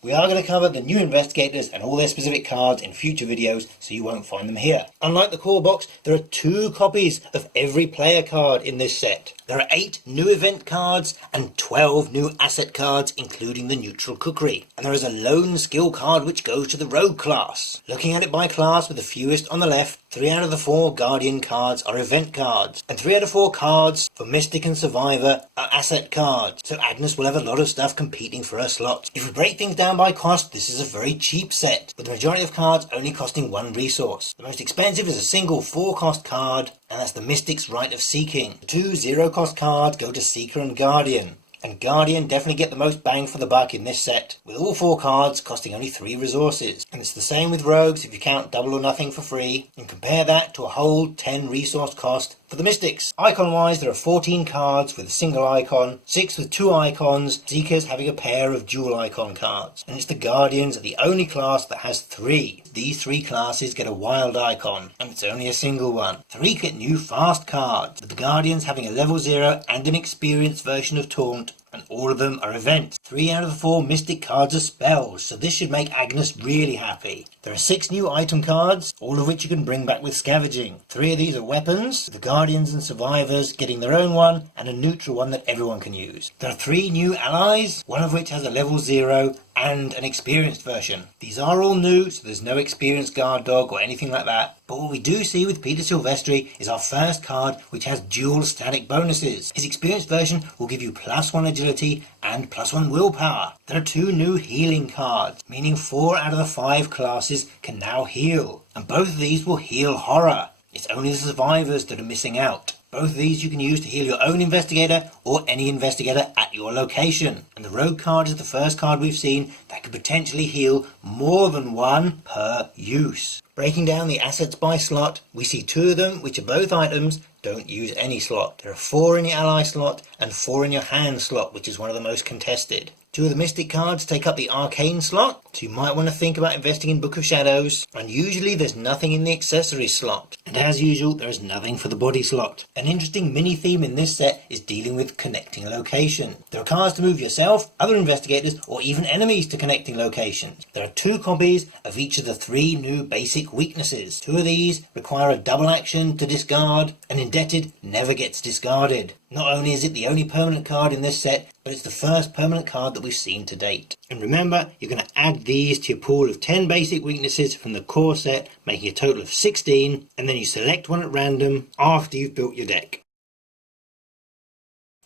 We are going to cover the new investigators and all their specific cards in future videos, so you won't find them here. Unlike the core box, there are 2 copies of every player card in this set. There are 8 new event cards and 12 new asset cards, including the neutral cookery. And there is a lone skill card which goes to the rogue class. Looking at it by class with the fewest on the left, 3 out of the 4 guardian cards are event cards, and 3 out of 4 cards for mystic and survivor are asset cards. So Agnes will have a lot of stuff competing for her slot. If we break things down by cost, this is a very cheap set, with the majority of cards only costing 1 resource. The most expensive is a single 4-cost card, and that's the Mystic's Rite of Seeking. The 2 0-cost cards go to Seeker and Guardian. And Guardian definitely get the most bang for the buck in this set, with all 4 cards costing only 3 resources. And it's the same with Rogues if you count Double or Nothing for free, and compare that to a whole 10 resource cost for the Mystics. Icon wise, there are 14 cards with a single icon, 6 with 2 icons, Seekers having a pair of dual icon cards. And it's the Guardians are the only class that has 3. These 3 classes get a wild icon, and it's only a single one. 3 get new fast cards, with the Guardians having a level 0 and an experienced version of Taunt, and all of them are events. 3 out of the 4 Mystic cards are spells, so this should make Agnes really happy. There are 6 new item cards, all of which you can bring back with scavenging. 3 of these are weapons, with the Guardians and Survivors getting their own one, and a neutral one that everyone can use. There are 3 new allies, one of which has a level 0 and an experienced version. These are all new, so there's no experienced guard dog or anything like that. But what we do see with Peter Silvestri is our first card which has dual static bonuses. His experienced version will give you +1 agility and +1 willpower. There are 2 new healing cards, meaning 4 out of the 5 classes can now heal. And both of these will heal horror. It's only the survivors that are missing out. Both of these you can use to heal your own investigator or any investigator at your location. And the rogue card is the first card we've seen that could potentially heal more than 1 per use. Breaking down the assets by slot, we see 2 of them, which are both items, don't use any slot. There are 4 in your ally slot and 4 in your hand slot, which is one of the most contested. 2 of the Mystic cards take up the Arcane slot, so you might want to think about investing in Book of Shadows, and usually there's nothing in the Accessories slot. And as usual, there is nothing for the Body slot. An interesting mini theme in this set is dealing with connecting location. There are cards to move yourself, other investigators, or even enemies to connecting locations. There are 2 copies of each of the 3 new basic weaknesses. 2 of these require a double action to discard, and Indebted never gets discarded. Not only is it the only permanent card in this set, but it's the first permanent card that we've seen to date. And remember, you're going to add these to your pool of 10 basic weaknesses from the core set, making a total of 16, and then you select one at random after you've built your deck.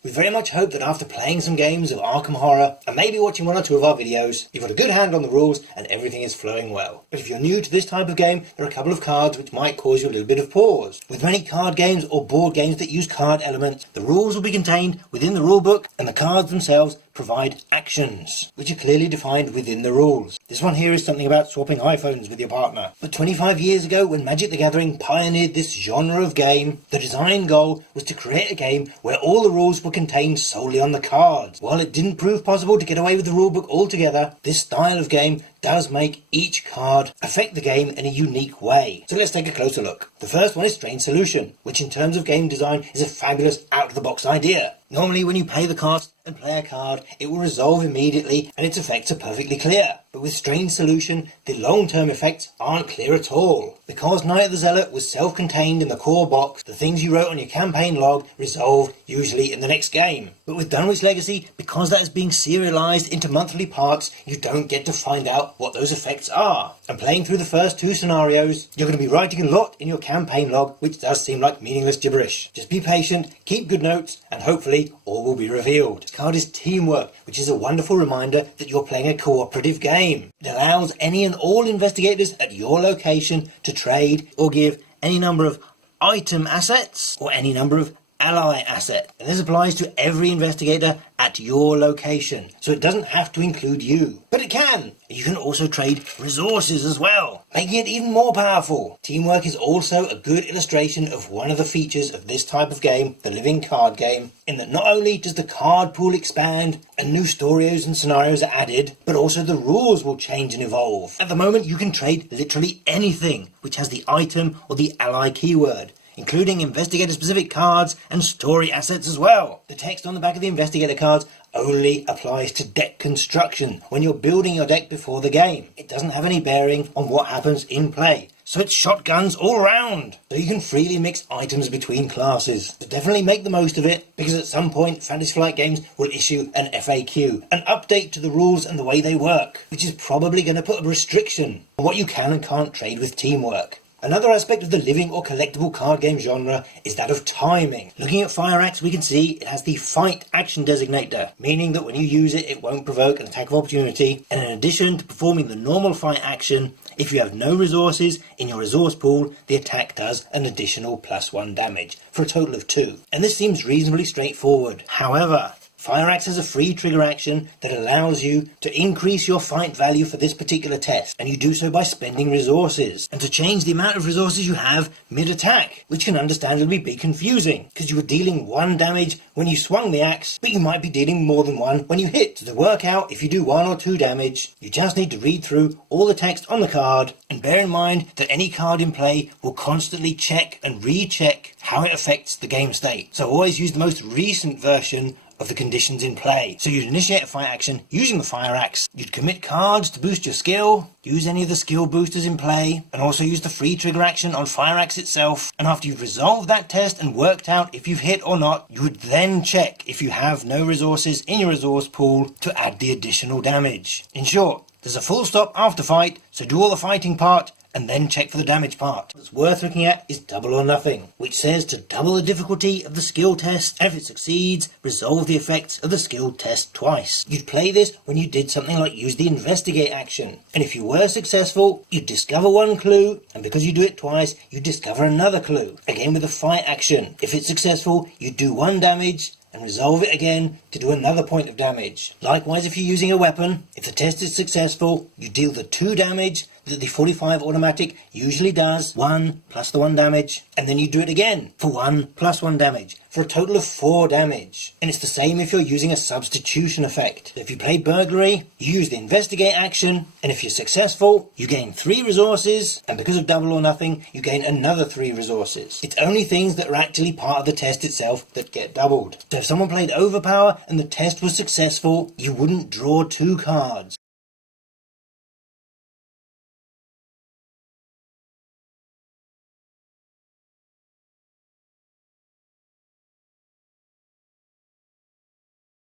We very much hope that after playing some games of Arkham Horror, and maybe watching 1 or 2 of our videos, you've got a good hand on the rules and everything is flowing well. But if you're new to this type of game, there are a couple of cards which might cause you a little bit of pause. With many card games or board games that use card elements, the rules will be contained within the rulebook, and the cards themselves provide actions, which are clearly defined within the rules. This one here is something about swapping iPhones with your partner. But 25 years ago, when Magic the Gathering pioneered this genre of game, the design goal was to create a game where all the rules were contained solely on the cards. While it didn't prove possible to get away with the rulebook altogether, this style of game does make each card affect the game in a unique way. So let's take a closer look. The first one is Strange Solution, which in terms of game design is a fabulous out-of-the-box idea. Normally when you pay the cost and play a card, it will resolve immediately and its effects are perfectly clear. But with Strange Solution, the long-term effects aren't clear at all. Because Night of the Zealot was self-contained in the core box, the things you wrote on your campaign log resolved usually in the next game. But with Dunwich Legacy, because that is being serialized into monthly parts, you don't get to find out what those effects are. And playing through the first 2 scenarios, you're going to be writing a lot in your campaign log, which does seem like meaningless gibberish. Just be patient, keep good notes, and hopefully all will be revealed. This card is Teamwork, which is a wonderful reminder that you're playing a cooperative game. It allows any and all investigators at your location to trade or give any number of item assets or any number of ally asset, and this applies to every investigator at your location, so it doesn't have to include you. But it can! You can also trade resources as well, making it even more powerful. Teamwork is also a good illustration of one of the features of this type of game, the living card game, in that not only does the card pool expand and new stories and scenarios are added, but also the rules will change and evolve. At the moment you can trade literally anything which has the item or the ally keyword. including investigator-specific cards and story assets as well. The text on the back of the investigator cards only applies to deck construction when you're building your deck before the game. It doesn't have any bearing on what happens in play. So it's shotguns all around, so you can freely mix items between classes. So definitely make the most of it, because at some point Fantasy Flight Games will issue an FAQ, an update to the rules and the way they work, which is probably going to put a restriction on what you can and can't trade with teamwork. Another aspect of the living or collectible card game genre is that of timing. Looking at Fire Axe, we can see it has the fight action designator, meaning that when you use it, it won't provoke an attack of opportunity. And in addition to performing the normal fight action, if you have no resources in your resource pool, the attack does an additional +1 damage, for a total of 2. And this seems reasonably straightforward. However, Fire Axe has a free trigger action that allows you to increase your fight value for this particular test, and you do so by spending resources, and to change the amount of resources you have mid-attack, which can understandably be confusing, because you were dealing 1 damage when you swung the axe, but you might be dealing more than 1 when you hit. So to work out if you do 1 or 2 damage, you just need to read through all the text on the card, and bear in mind that any card in play will constantly check and recheck how it affects the game state. So always use the most recent version of the conditions in play. So you'd initiate a fight action using the Fire Axe, you'd commit cards to boost your skill, use any of the skill boosters in play, and also use the free trigger action on Fire Axe itself, and after you've resolved that test and worked out if you've hit or not, you would then check if you have no resources in your resource pool to add the additional damage. In short, there's a full stop after fight, so do all the fighting part, and then check for the damage part. What's worth looking at is double or nothing, which says to double the difficulty of the skill test, and if it succeeds, resolve the effects of the skill test twice. You'd play this when you did something like use the investigate action, and if you were successful, you'd discover 1 clue, and because you do it twice, you discover another clue. Again with the fight action, if it's successful, you do 1 damage, and resolve it again to do another point of damage. Likewise, if you're using a weapon, if the test is successful, you deal the 2 damage that the 45 automatic usually does, 1 plus the 1 damage, and then you do it again for 1 plus 1 damage, for a total of 4 damage. And it's the same if you're using a substitution effect. If you play burglary, you use the investigate action, and if you're successful, you gain 3 resources, and because of double or nothing, you gain another 3 resources. It's only things that are actually part of the test itself that get doubled. So if someone played overpower and the test was successful, you wouldn't draw 2 cards.